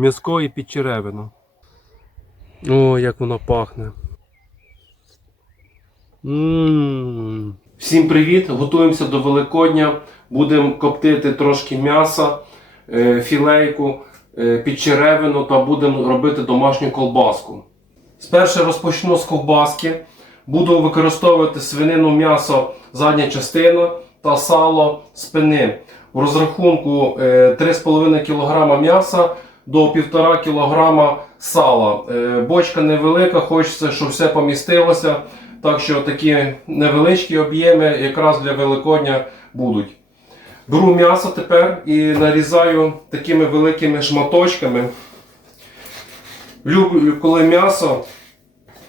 М'язко і підчеревину. О, як воно пахне. Ммм. Всім привіт! Готуємося до Великодня. Будемо коптити трошки м'яса, е, філейку, е, підчеревину та будемо робити домашню колбаску. Спершу розпочну з ковбаски. Буду використовувати свинину м'ясо задня частина та сало спини. В розрахунку е, 3,5 кг м'яса до 1,5 кг сала. Е, Бочка невелика, хочеться, щоб все помістилося. Так що такі невеличкі об'єми якраз для Великодня будуть. Беру м'ясо тепер і нарізаю такими великими шматочками. Люблю, коли м'ясо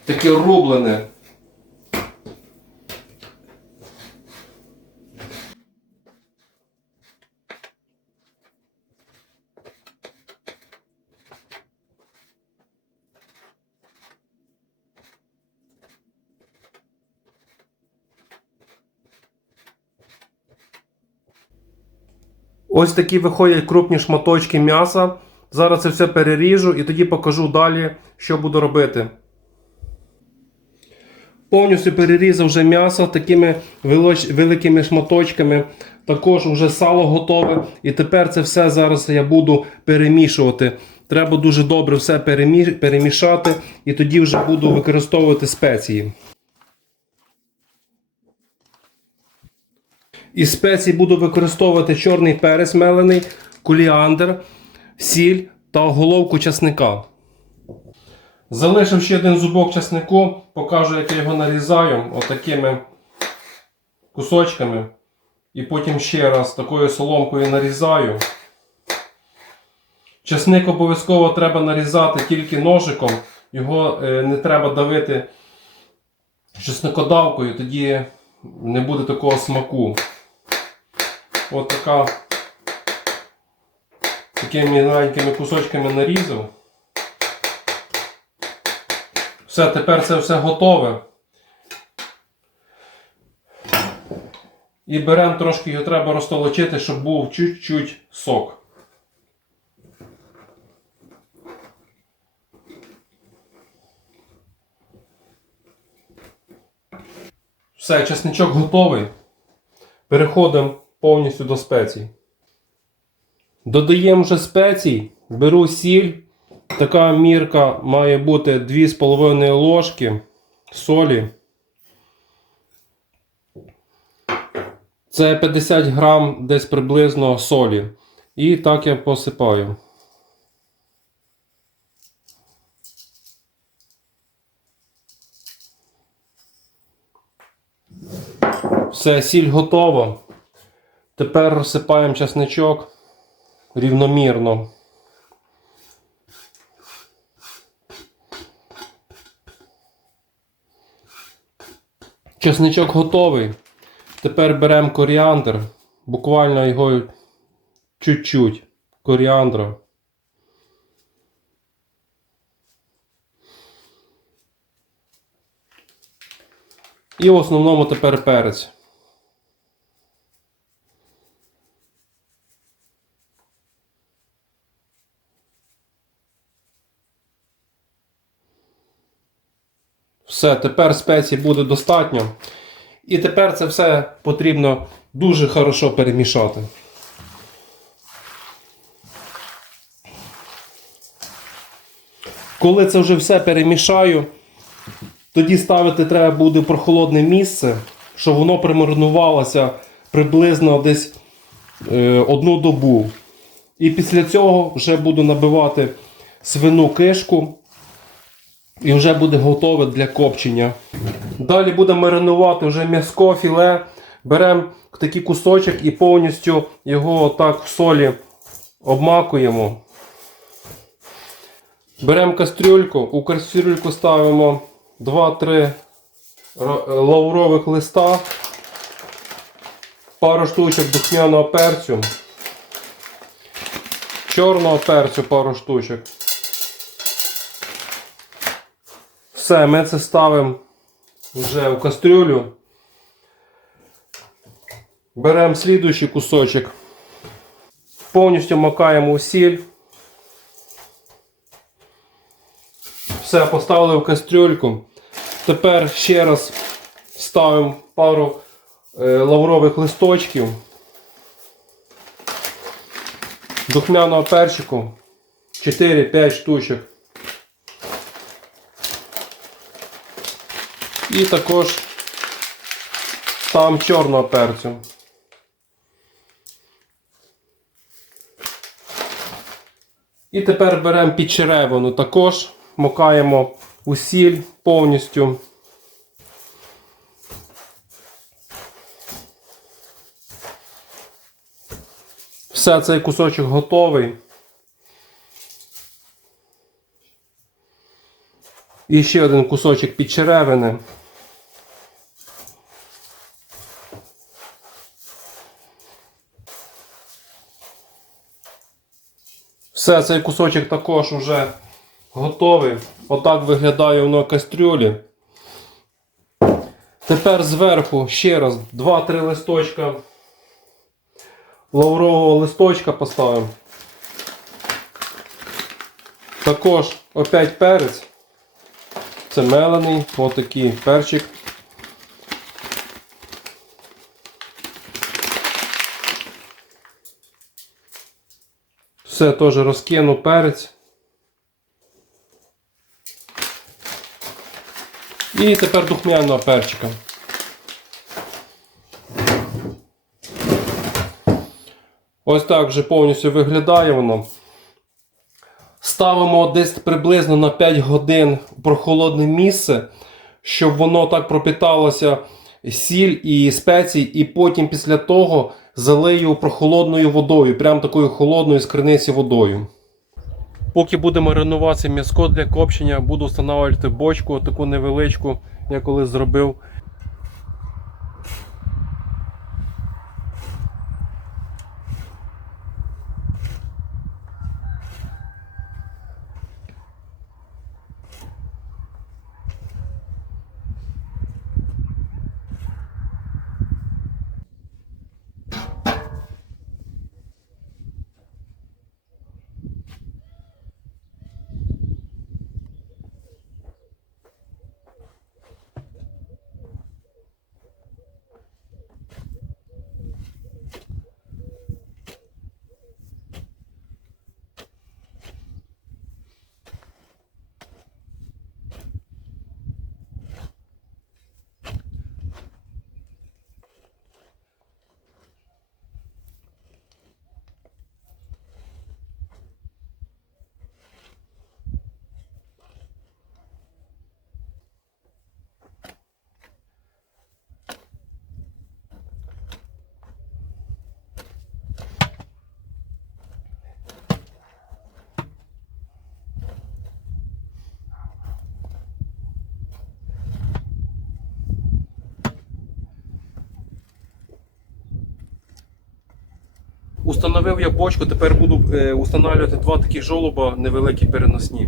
таке рублене. Ось такі виходять крупні шматочки м'яса. Зараз це все переріжу і тоді покажу далі, що буду робити. Повністю перерізав вже м'ясо такими великими шматочками. Також вже сало готове. І тепер це все зараз я буду перемішувати. Треба дуже добре все перемішати, і тоді вже буду використовувати спеції. Із спецій буду використовувати чорний перець мелений, куліандр, сіль та головку часника. Залишив ще один зубок часнику, покажу, як я його нарізаю отакими кусочками. І потім ще раз такою соломкою нарізаю. Часник обов'язково треба нарізати тільки ножиком, його е, не треба давити чесникодавкою, тоді не буде такого смаку. От така такими маленькими кусочками нарізав. Все, тепер це все готове. І беремо трошки його треба розтолочити, щоб був чуть-чуть сок. Все, чесничок готовий. Переходимо повністю до спецій. Додаємо вже спецій, беру сіль. Така мірка має бути 2,5 ложки солі. Це 50 грам десь приблизно солі. І так я посипаю. Все, сіль готова. Тепер розсипаємо часничок рівномірно. Часничок готовий. Тепер беремо коріандр, буквально його чуть-чуть коріандра. І в основному тепер перець. Все, тепер спецій буде достатньо. І тепер це все потрібно дуже хорошо перемішати. Коли це вже все перемішаю, тоді ставити треба буде в прохолодне місце, щоб воно примаринувалося приблизно десь е, одну добу. І після цього вже буду набивати свину кишку і вже буде готове для копчення. Далі будемо маринувати вже м'яско, філе. Беремо такий кусочок і повністю його отак в солі обмакуємо. Беремо кастрюльку, у кастрюльку ставимо 2-3 лаврових листа, пару штучок духмяного перцю, чорного перцю пару штучок. Все, ми це ставимо вже в кастрюлю. Беремо слідуючий кусочок, повністю макаємо у сіль. Все, поставили в кастрюльку. Тепер ще раз ставимо пару е, лаврових листочків. Духмяного перчику 4-5 штучок. І також ставимо чорного перцю. І тепер беремо підчеревину, також макаємо у сіль повністю. Все, цей кусочок готовий. І ще один кусочок підчеревини. Все, цей кусочок також вже готовий. Отак виглядає воно кастрюлі. Тепер зверху ще раз 2-3 листочка лаврового листочка поставимо. Також опять перець. Це мелений, отакий перчик. Все теж розкину перець. І тепер духмяного перчика. Ось так вже повністю виглядає воно. Ставимо десь приблизно на 5 годин в прохолодне місце, щоб воно так пропиталося сіль і спецій, і потім після того залию прохолодною водою, прям такою холодною з криниці водою. Поки буде маринуватися м'яско для копчення, буду встановлювати бочку, таку невеличку, я коли зробив. Установив я бочку, тепер буду е, устанавливати два такі жолоба невеликі переносні.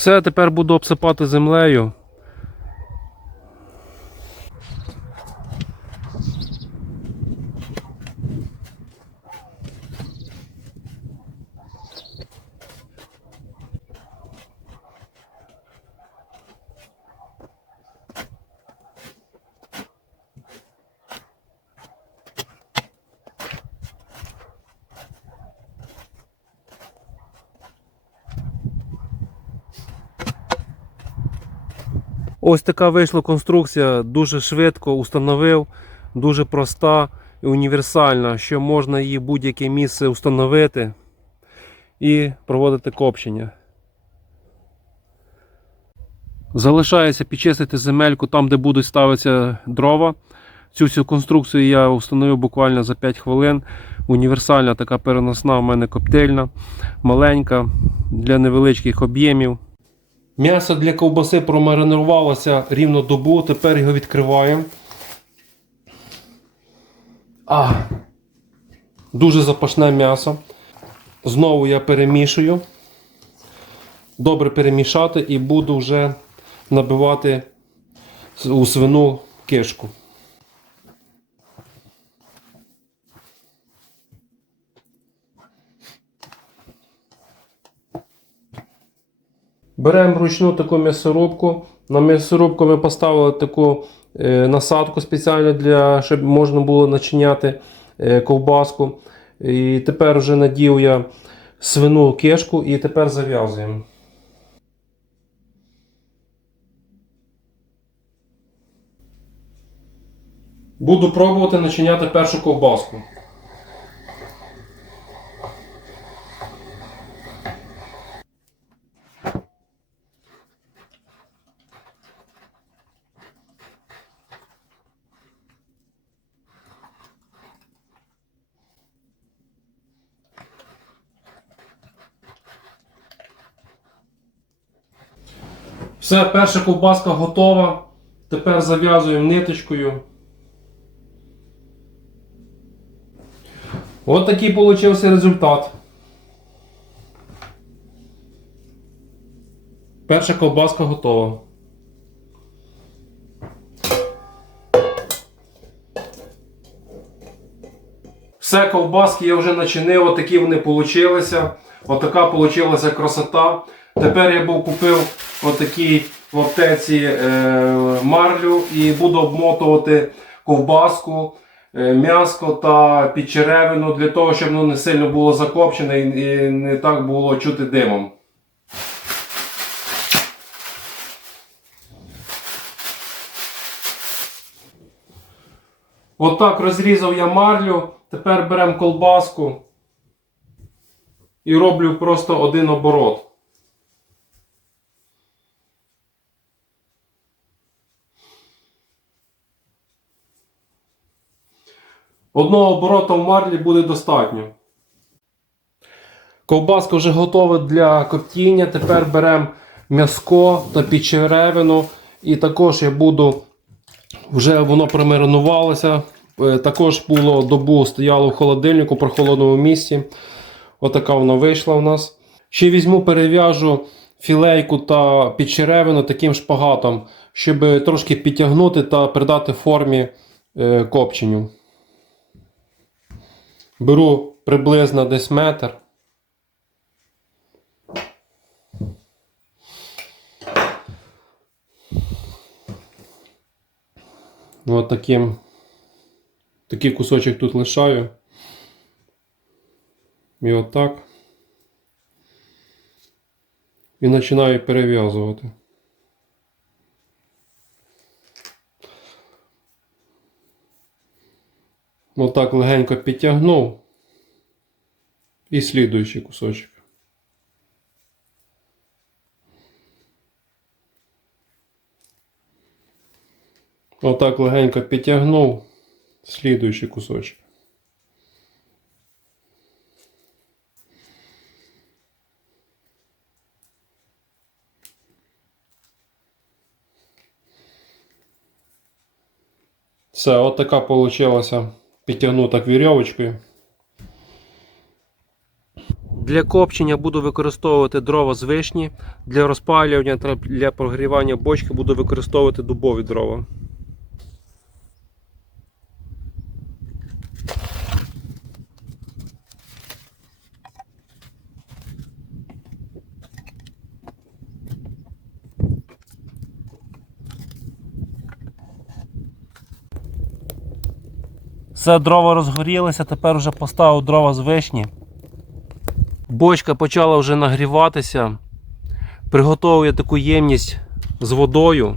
Все, тепер буду обсипати землею. Ось така вийшла конструкція, дуже швидко установив, дуже проста і універсальна, що можна її будь-яке місце установити і проводити копчення. Залишається підчистити земельку там, де будуть ставитися дрова. Цю всю конструкцію я встановив буквально за 5 хвилин. Універсальна така переносна у мене коптильна, маленька для невеличких об'ємів. М'ясо для ковбаси промаринувалося рівно добу, тепер його відкриваємо. А, дуже запашне м'ясо. Знову я перемішую. Добре перемішати і буду вже набивати у свину кишку. Беремо ручну таку м'ясорубку. На м'ясорубку ми поставили таку е, насадку спеціально, для, щоб можна було начиняти е, ковбаску. І тепер вже надів я свину кишку і тепер зав'язуємо. Буду пробувати начиняти першу ковбаску. Все, перша ковбаска готова. Тепер зав'язуємо ниточкою. От такий получився результат. Перша ковбаска готова. Все, ковбаски я вже начинив, отакі вони получилися. Отака получилася красота. Тепер я був купив отакі в аптеці е, марлю і буду обмотувати ковбаску, е, м'яско та підчеревину для того, щоб воно не сильно було закопчене і не так було чути димом. Отак розрізав я марлю. Тепер беремо колбаску і роблю просто один оборот. Одного оборота в марлі буде достатньо. Ковбаска вже готова для коптіння. Тепер беремо м'яско та підчеревину. І також я буду, вже воно промаринувалося. Е, Також було добу стояло в холодильнику при холодному місці. Отака вона вийшла у нас. Ще візьму, перев'яжу філейку та підчеревину таким шпагатом, щоб трошки підтягнути та придати формі е, копченню. Беру приблизно десь метр. Ось таким такий кусочок тут лишаю. І отак. І починаю перев'язувати. Отак легенько підтягнув. І слідуючий кусочок. Отак легенько підтягнув. Слідуючий кусочок. Все, от така получилася підтягнута вірьовочкою. Для копчення буду використовувати дрова з вишні. Для розпалювання та для прогрівання бочки буду використовувати дубові дрова. Все дрова розгорілися, тепер вже поставив дрова з вишні. Бочка почала вже нагріватися. Приготував я таку ємність з водою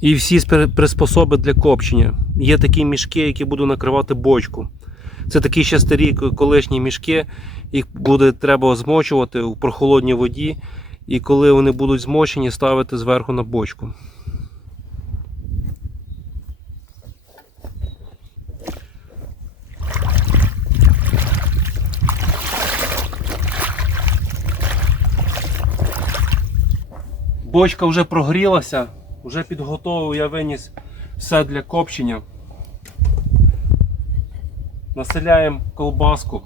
і всі приспособи для копчення. Є такі мішки, які буду накривати бочку. Це такі ще старі колишні мішки, їх буде треба змочувати у прохолодній воді. І коли вони будуть змочені, ставити зверху на бочку. Бочка вже прогрілася, вже підготовив, я виніс все для копчення. Населяємо колбаску.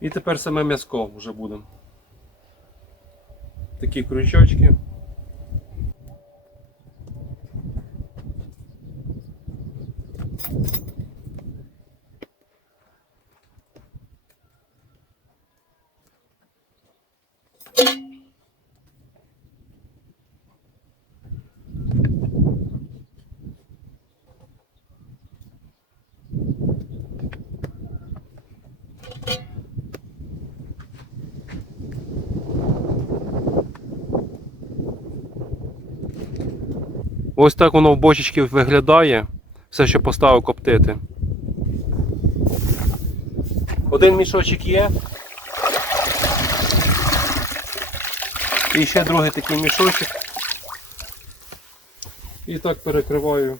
І тепер саме м'язко вже буде. Такі крючочки. Ось так воно в бочечці виглядає. Все, що поставив коптити. Один мішочок є. І ще другий такий мішочок. І так перекриваю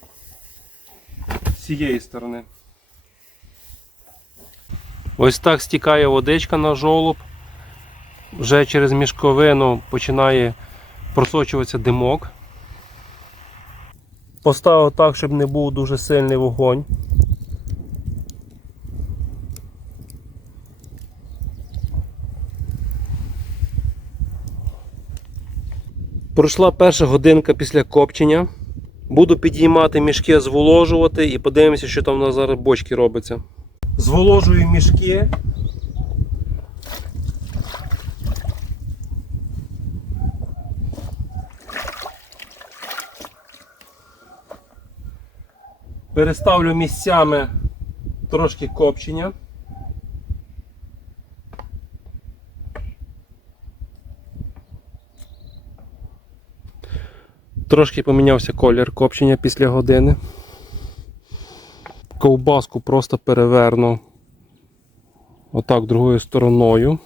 з цієї сторони. Ось так стікає водичка на жолоб. Вже через мішковину починає просочуватися димок. Поставив так, щоб не був дуже сильний вогонь. Пройшла перша годинка після копчення. Буду підіймати мішки, зволожувати і подивимося, що там у нас зараз бочки робиться. Зволожую мішки. Переставлю місцями трошки копчення. Трошки помінявся колір копчення після години. Ковбаску просто переверну отак другою стороною.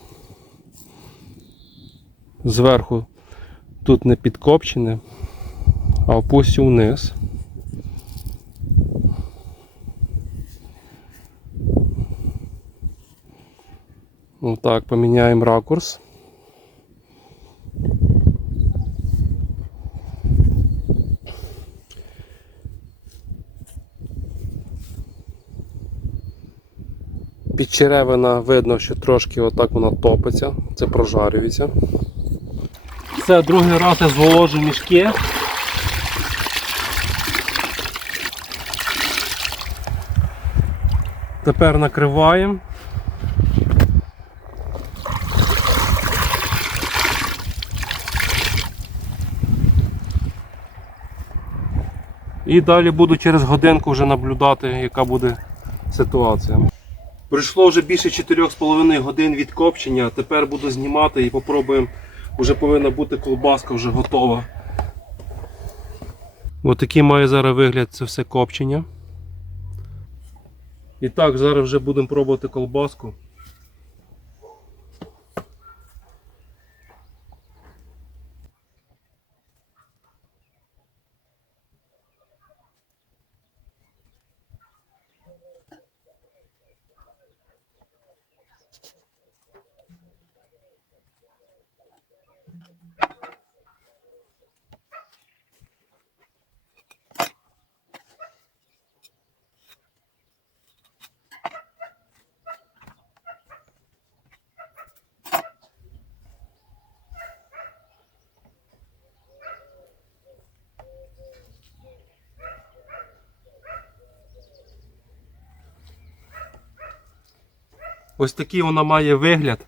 Зверху тут не підкопчене, а опустю вниз. Так, поміняємо ракурс. Підчеревина видно, що трошки отак вона топиться, це прожарюється. Це другий раз я зволожу мішки. Тепер накриваємо. І далі буду через годинку вже наблюдати, яка буде ситуація. Пройшло вже більше 4,5 годин від копчення. Тепер буду знімати і попробуємо. Вже повинна бути колбаска вже готова. Ось такий має зараз вигляд це все копчення. І так, зараз вже будемо пробувати колбаску. Ось такий вона має вигляд.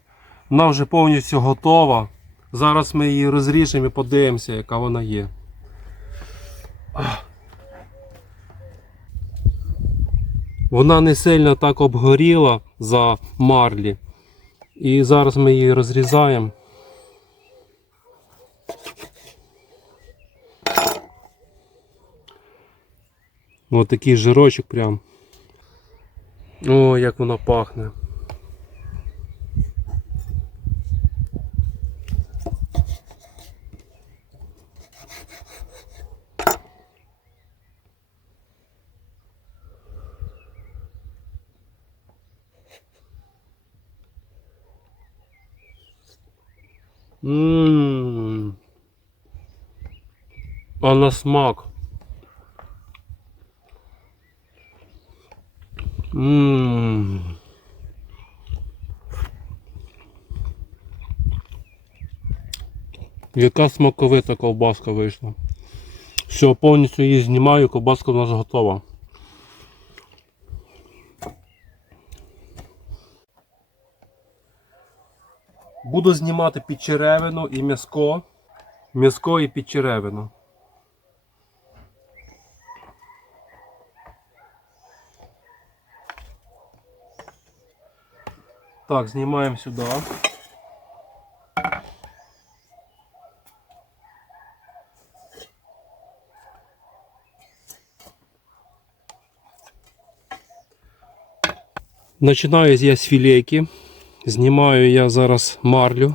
Вона вже повністю готова. Зараз ми її розріжемо і подивимося, яка вона є. Вона не сильно так обгоріла за марлі. І зараз ми її розрізаємо. Ось такий жирочок прям. О, як вона пахне. Ммм. А на смак. Ммм. Яка смаковита ковбаска вийшла. Все, повністю її знімаю, ковбаска у нас готова. Буду знімати підчеревину і м'яско. М'яско і підчеревину. Так, знімаємо сюди. Починаю я з філейки. Знімаю я зараз марлю.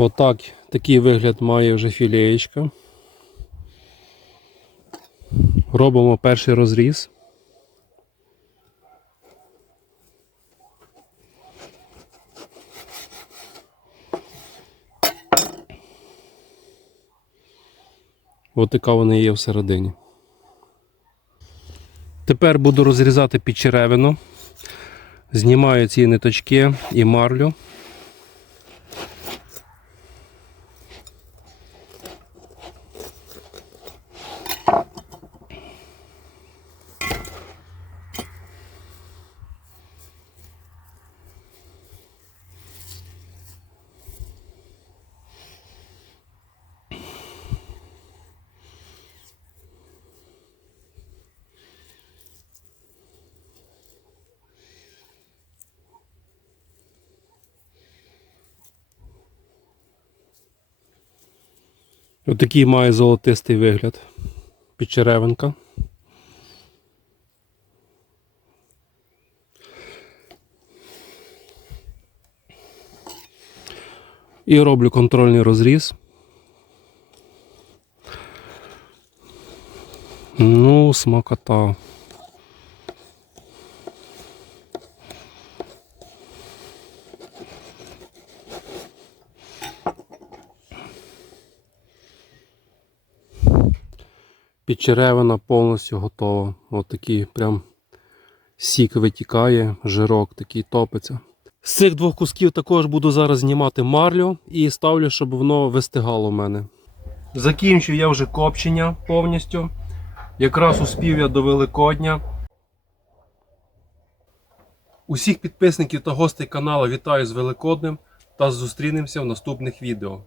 Отак, такий вигляд має вже філеєчка. Робимо перший розріз. Ось така вона є всередині. Тепер буду розрізати під черевину. Знімаю ці ниточки і марлю. Отакий має золотистий вигляд. Підчеревинка. І роблю контрольний розріз. Ну, смакота. Підчеревина повністю готова. От такий прям сік витікає, жирок такий топиться. З цих двох кусків також буду зараз знімати марлю і ставлю, щоб воно вистигало в мене. Закінчив я вже копчення повністю. Якраз успів я до Великодня. Усіх підписників та гостей каналу вітаю з Великоднем та зустрінемося в наступних відео.